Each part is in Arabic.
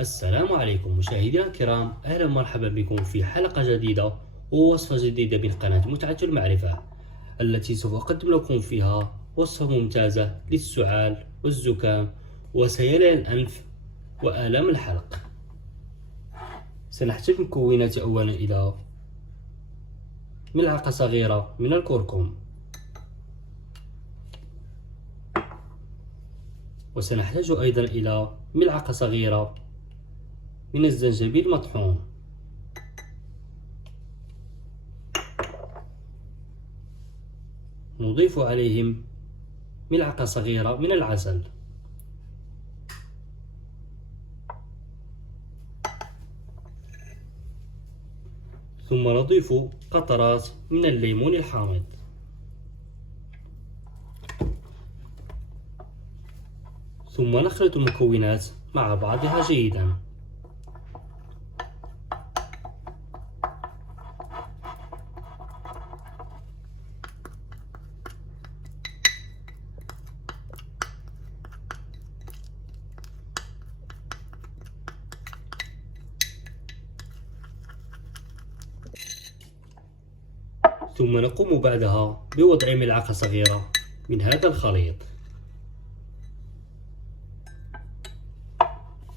السلام عليكم مشاهدينا الكرام، أهلا ومرحبا بكم في حلقة جديدة ووصفة جديدة من قناة متعة المعرفة، التي سوف أقدم لكم فيها وصفة ممتازة للسعال والزكام وسيلان الأنف وآلام الحلق. سنحتاج مكونات أولا إلى ملعقة صغيرة من الكركم، وسنحتاج أيضا إلى ملعقة صغيرة من الزنجبيل المطحون، نضيف عليهم ملعقة صغيرة من العسل، ثم نضيف قطرات من الليمون الحامض، ثم نخلط المكونات مع بعضها جيدا. ثم نقوم بعدها بوضع ملعقة صغيرة من هذا الخليط،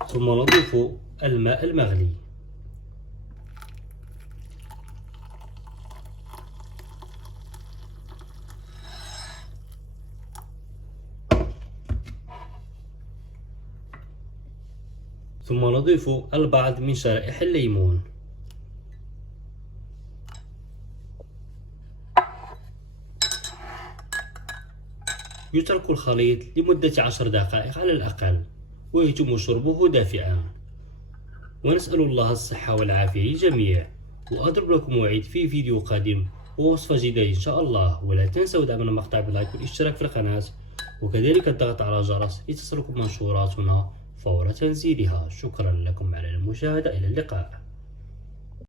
ثم نضيف الماء المغلي، ثم نضيف البعض من شرائح الليمون، يترك الخليط لمدة 10 دقائق على الأقل، ويتم شربه دافئا، ونسأل الله الصحة والعافية للجميع. وأضرب لكم موعد في فيديو قادم ووصفة جديدة إن شاء الله، ولا تنسوا دعمنا المقطع باللايك والاشتراك في القناة، وكذلك الضغط على الجرس لتصلكم منشوراتنا فور تنزيلها. شكرا لكم على المشاهدة، إلى اللقاء.